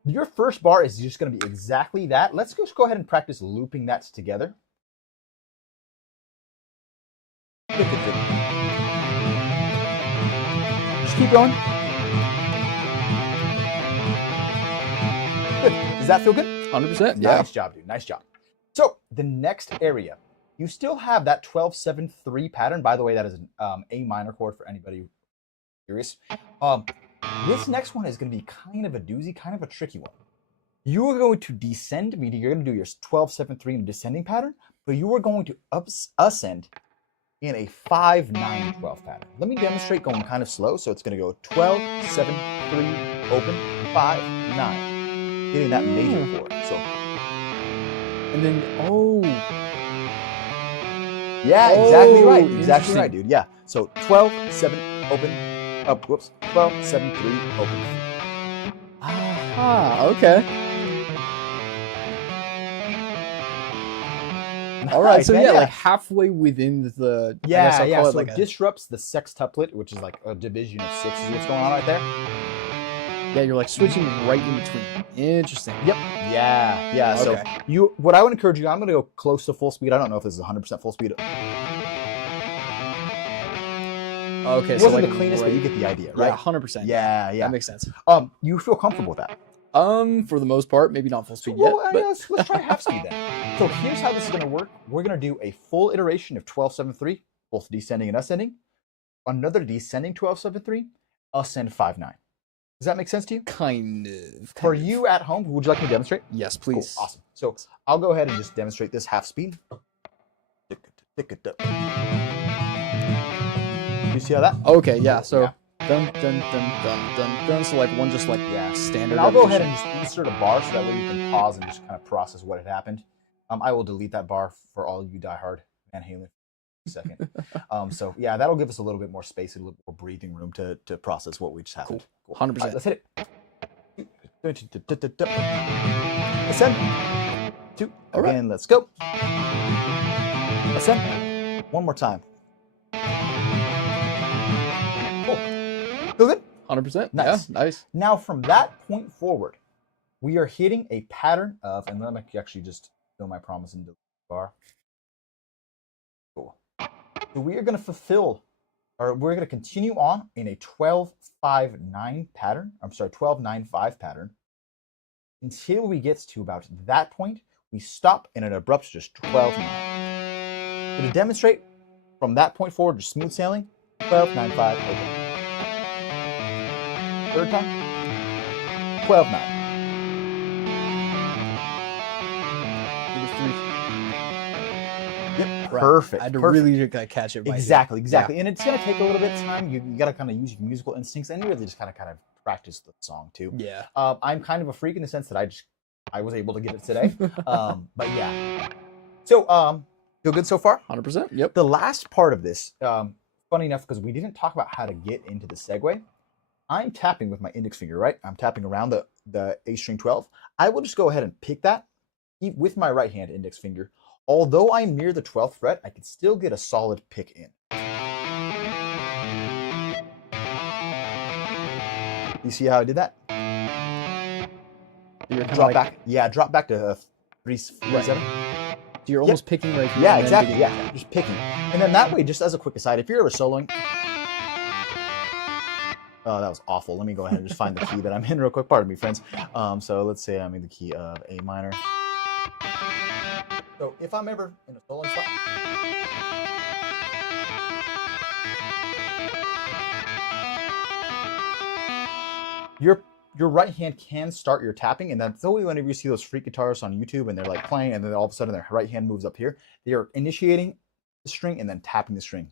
your first bar is just going to be exactly that. Let's just go ahead and practice looping that together. Just keep going. Good. Does that feel good? 100%. Yeah. Nice job, dude. Nice job. So the next area, you still have that 12-7-3 pattern. By the way, that is an A minor chord for anybody curious. This next one is going to be kind of a doozy, kind of a tricky one. You are going to descend, meaning you're going to do your 12-7-3 in a descending pattern, but you are going to ascend in a 5-9-12 pattern. Let me demonstrate going kind of slow. So it's going to go 12-7-3, open, 5-9, hitting that major chord. So, and then, oh. Yeah, exactly right. Oh, Exactly right, dude. Yeah. So 12-7, open, up, whoops, 12-7-3, open. Ah, okay. All right, so yeah, like halfway within the yeah. So like it disrupts the sextuplet, which is like a division of 6 is what's going on right there. Yeah, you're like switching right in between. Interesting. Yep. Yeah. Okay. So what I would encourage you, I'm going to go close to full speed. I don't know if this is 100% full speed. Okay, it wasn't the cleanest, but you get the idea, right? Yeah, 100%. Yeah. That makes sense. You feel comfortable with that? For the most part, maybe not full speed yet. But... let's try half speed then. So here's how this is going to work. We're going to do a full iteration of 12-7-3, both descending and ascending. Another descending 12-7-3, ascend 5-9. Does that make sense to you? Kind of. For you at home, would you like me to demonstrate? Yes, please. Cool. Awesome. So I'll go ahead and just demonstrate this half speed. You see how that? Okay, yeah. So dun dun dun dun dun dun. So like one just like standard. And I'll go ahead and just insert a bar so that way you can pause and just kind of process what had happened. I will delete that bar for all you diehard Van Halen second. So yeah, that'll give us a little bit more space, a little bit more breathing room to process what we just happened. Cool. 100%. Right, let's hit it. Ascend. 2. All right. Again, let's go. Ascend. One more time. Cool. Feel good? 100%. Nice. Yeah, nice. Now from that point forward, we are hitting a pattern of, and let me actually just fill my promise into the bar. Cool. So we are going to fulfill, or we're going to continue on in a 12-5-9 pattern. I'm sorry, 12-9-5 pattern. Until we get to about that point, we stop in an abrupt just 12-9. So to demonstrate from that point forward, just smooth sailing, 12-9-5, open. Third time, 12-9. Yep, right. Perfect. I had to really catch it. Exactly. Yeah. And it's going to take a little bit of time. You got to kind of use your musical instincts and really just kind of practice the song too. Yeah. I'm kind of a freak in the sense that I was able to get it today. But yeah. So feel good so far? 100%. Yep. The last part of this, funny enough, because we didn't talk about how to get into the segue. I'm tapping with my index finger, right? I'm tapping around the A string 12. I will just go ahead and pick that with my right hand index finger. Although I'm near the 12th fret, I can still get a solid pick in. You see how I did that? Drop back. Yeah, drop back to 3-7. So you're almost picking right here. Yeah, exactly. Yeah, just picking. And then that way, just as a quick aside, if you're ever soloing, oh, that was awful. Let me go ahead and just find the key that I'm in real quick. Pardon me, friends. So let's say I'm in the key of A minor. So if I'm ever in a soloing spot, your right hand can start your tapping, and that's only whenever you see those freak guitarists on YouTube and they're like playing, and then all of a sudden their right hand moves up here. They are initiating the string and then tapping the string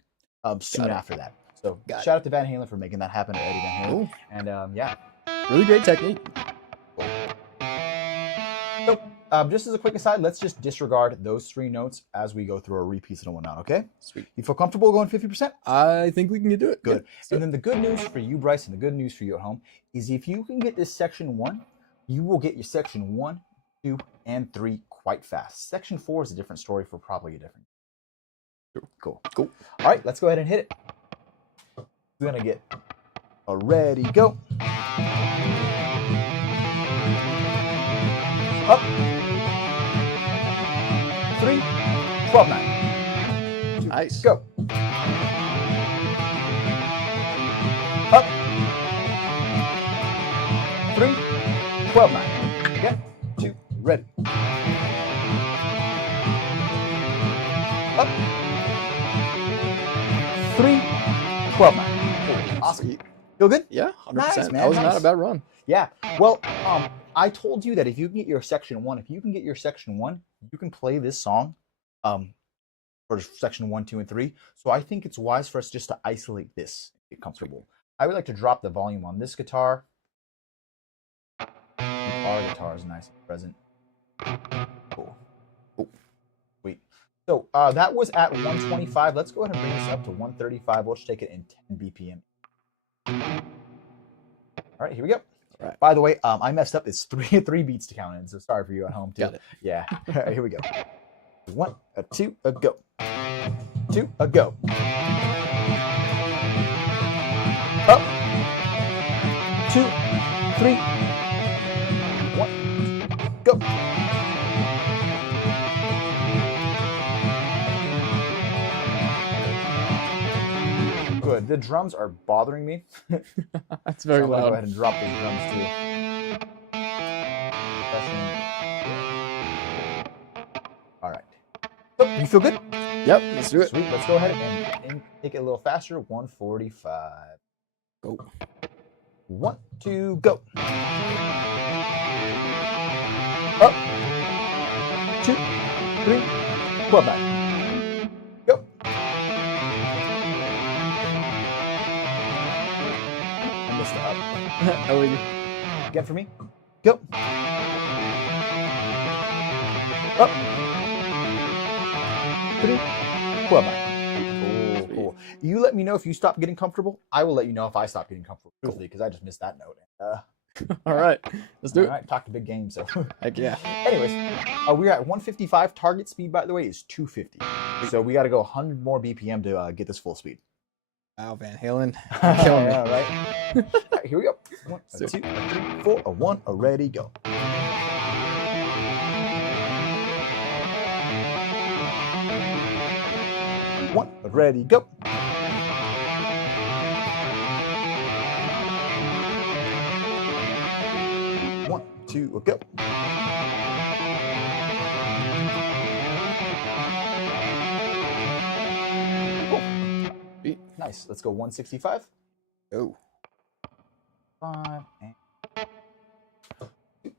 soon after that. So shout out to Van Halen for making that happen to Eddie Van Halen. Cool. And yeah, Really great technique. so just as a quick aside, let's just disregard those 3 notes as we go through our repeats and whatnot. Okay? Sweet. You feel comfortable going 50%? I think we can do it. Good. Yeah, And then the good news for you, Bryce, and the good news for you at home is if you can get this section 1, you will get your section 1, 2, and 3 quite fast. Section 4 is a different story for probably a different. Cool. All right, let's go ahead and hit it. We're gonna get a ready, go. Up. 3, 12, 9. Nice. Go. Up. 3, 12, 9. Again. 2, ready. Up. 3, 12, 9. Awesome. Feel good? Yeah, 100%. Nice, man, That was not nice. a bad run. Yeah. Well, I told you that if you can get your section 1, you can play this song for section 1, 2, and 3. So I think it's wise for us just to isolate this, get comfortable. I would like to drop the volume on this guitar. Our guitar is nice and present. Cool. Sweet. So that was at 125. Let's go ahead and bring this up to 135. We'll just take it in 10 BPM. All right, here we go. All right. By the way, I messed up. It's three beats to count in, so sorry for you at home too. Got it. Yeah. All right, here we go. 1, 2, a go. 2, a go. Up. 2, 3. 1, go. Good. The drums are bothering me. That's very I'm gonna loud. go ahead and drop those drums too. All right. So, you feel good? Yep, let's do it. Sweet. Let's go ahead and take it a little faster. 145. Go. 1, 2, go. Up. 2, 3, 12, 9. Go. I missed the up. Oh, wait. Again for me. Go. Up. 3, 12, 9. Cool. You let me know if you stop getting comfortable. I will let you know if I stop getting comfortable, truthfully, because I just missed that note. All right, let's do All it. right, talk a big game. So, Heck yeah. anyways, we're at 155. Target speed, by the way, is 250. So we got to go 100 more BPM to get this full speed. Wow, Van Halen, you're killing me. Yeah, right? All right, here we go. 1, 2, 3, 4, a 1, a ready, go. One, ready, go. One, 2, go. Cool. Nice. Let's go 165. Go. 5 and 2,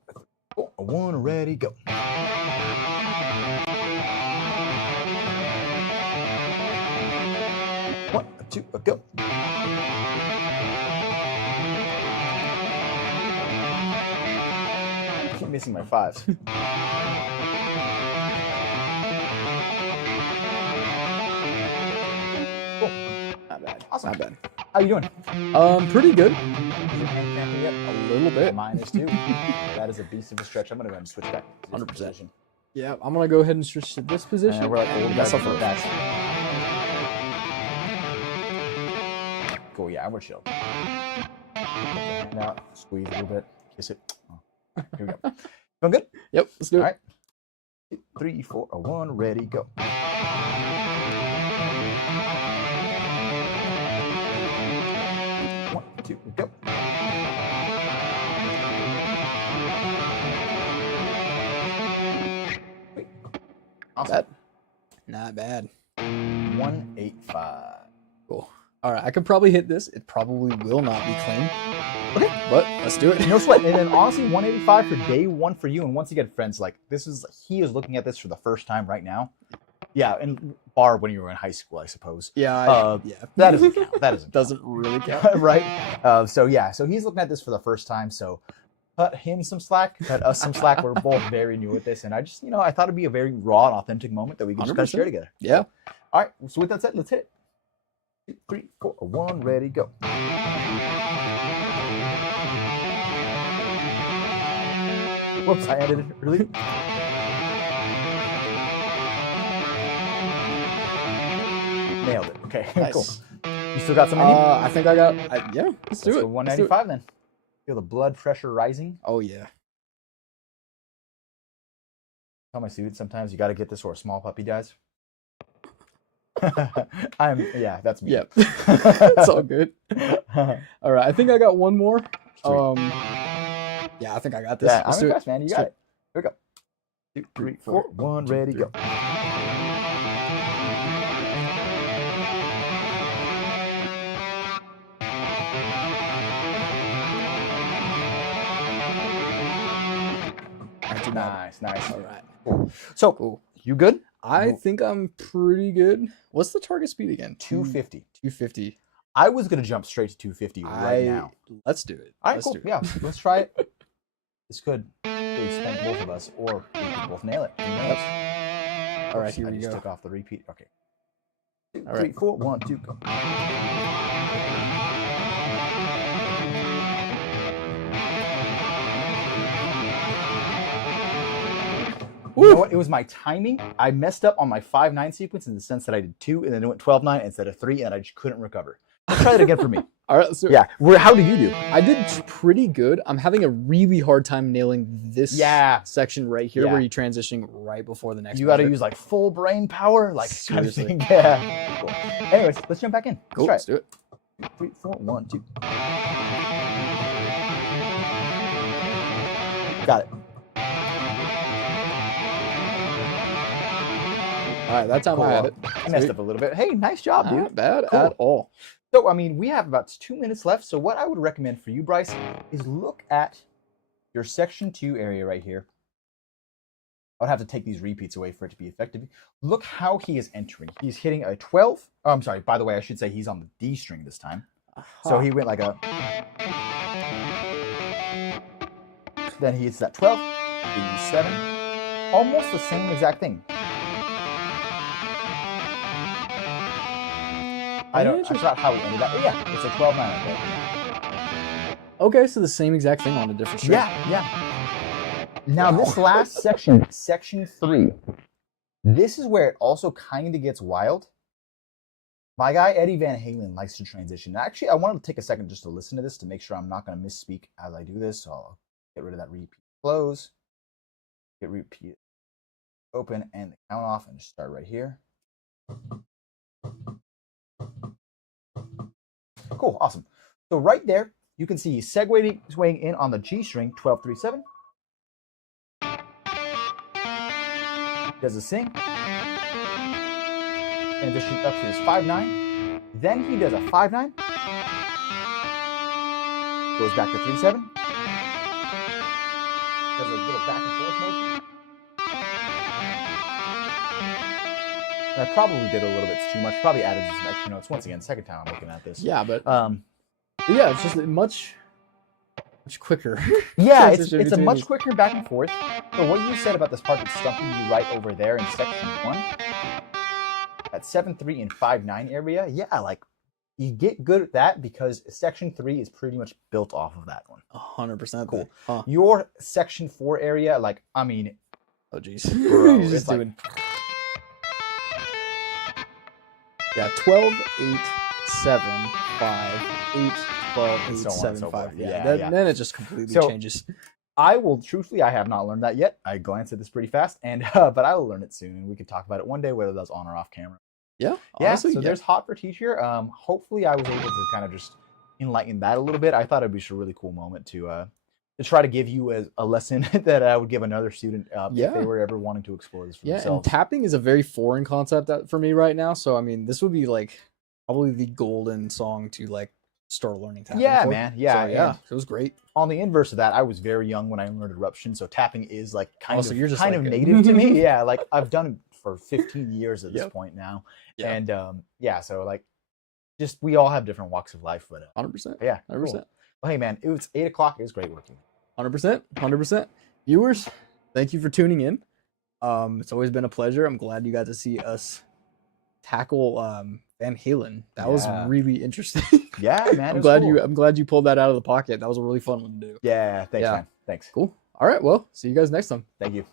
4, a 1, ready, go. One, 2, go. I keep missing my 5s. Cool. Not bad. Awesome. Not bad. How you doing? Pretty good. Is your hand cramping yet? A little bit. Mine is too. That is a beast of a stretch. I'm gonna go ahead and switch back. to this 100%. position. Yeah, I'm gonna go ahead and switch to this position. And we're like old guys Myself for up. that. Cool. Yeah, we're chill. Put the hand out, squeeze a little bit, kiss it. Oh. Here we go. Feeling good? Yep, let's do it. All right. 2, 3, 4, a 1, ready, go. One, 2, go. Wait. Awesome. Bad. Not bad. 185. Cool. All right, I could probably hit this. It probably will not be clean, Okay, but let's do it. No sweat. And then honestly, 185 for day one for you. And once again, friends, like he is looking at this for the first time right now. Yeah, and bar when you were in high school, I suppose. Yeah, yeah. That doesn't count. That Doesn't really count. right? So he's looking at this for the first time. So cut him some slack, cut us some slack. We're both very new at this, and I just, I thought it'd be a very raw and authentic moment that we can just kind of share together. Yeah. All right. So with that said, let's hit it. 2, 3, 4, 1, ready, go. Whoops, I edited it early. Nailed it. Okay, Nice. Cool. You still got some in you? I think I got. Yeah, let's do it. Go 195 then. Feel the blood pressure rising. Oh yeah. Tell my students sometimes you got to get this or a small puppy dies. That's me. Yep. It's all good. All right, I think I got one more. Yeah, I think I got this. Yeah, Let's I'm do impressed, it. man. You got it. Here we go. 2, 3, 4, 1, ready, go. Nice. All right. Cool. So, Cool. You good? I think I'm pretty good. What's the target speed again? 250. 250. I was gonna jump straight to 250 right now. Let's do it. All right, Let's cool. do it. Yeah, let's try it. This could really spend both of us, or we could both nail it. Who knows? All right, here I we just go. took off the repeat. Okay. 2, All 3, right. 4, 1, 2, go. You know what? It was my timing. I messed up on my 5-9 sequence in the sense that I did 2 and then it went 12-9 instead of 3, and I just couldn't recover. Let's try that again for me. All right, let's do it. Yeah. How did you do? I did pretty good. I'm having a really hard time nailing this section right here where you're transitioning right before the next. You got to use like full brain power, like kind of Seriously. thing. Yeah. Cool. Anyways, let's jump back in. Cool. Let's Let's try it. do it. 3, 4, 1, 2. Got it. All right, that time Cool. I had it. I messed up a little bit. Hey, nice job, dude. Not bad Cool. at all. So, I mean, we have about 2 minutes left. So, what I would recommend for you, Bryce, is look at your section 2 area right here. I would have to take these repeats away for it to be effective. Look how he is entering. He's hitting a 12. Oh, I'm sorry. By the way, I should say he's on the D string this time. So he went like a. Then he hits that 12, D7. Almost the same exact thing. I forgot how he ended up. But yeah, it's a 12-9 right there. Okay, so the same exact thing on a different string. Yeah. Now this last section, section 3, this is where it also kind of gets wild. My guy Eddie Van Halen likes to transition. Actually, I wanted to take a second just to listen to this to make sure I'm not going to misspeak as I do this. So I'll get rid of that repeat close, get repeat open, and the count off, and just start right here. Cool, awesome. So right there, you can see he's swaying in on the G string, 12-3-7. Does a sing. Transition up to his 5-9. Then he does a 5-9. Goes back to 3-7. Does a little back and forth motion. And I probably did a little bit too much. Probably added some extra notes. Once again, second time I'm looking at this. Yeah, but yeah, it's just much quicker. Yeah, it's transition a between much these. quicker back and forth. So what you said about this part that's stumping you right over there in section 1, at 7-3 and 5-9 area, yeah, like you get good at that because section 3 is pretty much built off of that one. 100%. Cool. Huh. Your section 4 area, like, I mean, Oh jeez. bro, He's it's just like, doing. Yeah, 12, 8, 7, 5, 8, 12, 8, And so on and 7, so 5. forth. Yeah, Yeah, yeah. Then it just completely So- changes. I will truthfully, I have not learned that yet. I glanced at this pretty fast, and but I will learn it soon, and we could talk about it one day, whether that's on or off camera. Yeah, Yeah, honestly, so there's hot for teach here. Hopefully I was able to kind of just enlighten that a little bit. I thought it'd be just a really cool moment to try to give you a lesson that I would give another student if Yeah. they were ever wanting to explore this for Yeah, and themselves. tapping is a very foreign concept for me right now. So I mean, this would be like probably the golden song to like start learning tapping. Yeah, for. man. Yeah, So, yeah, and it was great. on the inverse of that, I was very young when I learned eruption, so tapping is like kind So of you're just kind like of a- native to me. Yeah, like I've done it for 15 years at this Yep. point now, Yeah. and yeah, so like just we all have different walks of life, but 100%. yeah, 100%. cool. Well, hey man, it was 8 o'clock. It was great working. 100%. 100%. Viewers, thank you for tuning in. It's always been a pleasure. I'm glad you got to see us tackle Van Halen. That was Yeah. really interesting. Yeah, man. I'm glad you pulled that out of the pocket. That was a really fun one to do. Yeah, thanks, Yeah. man. Thanks. Cool. All right. Well, see you guys next time. Thank you.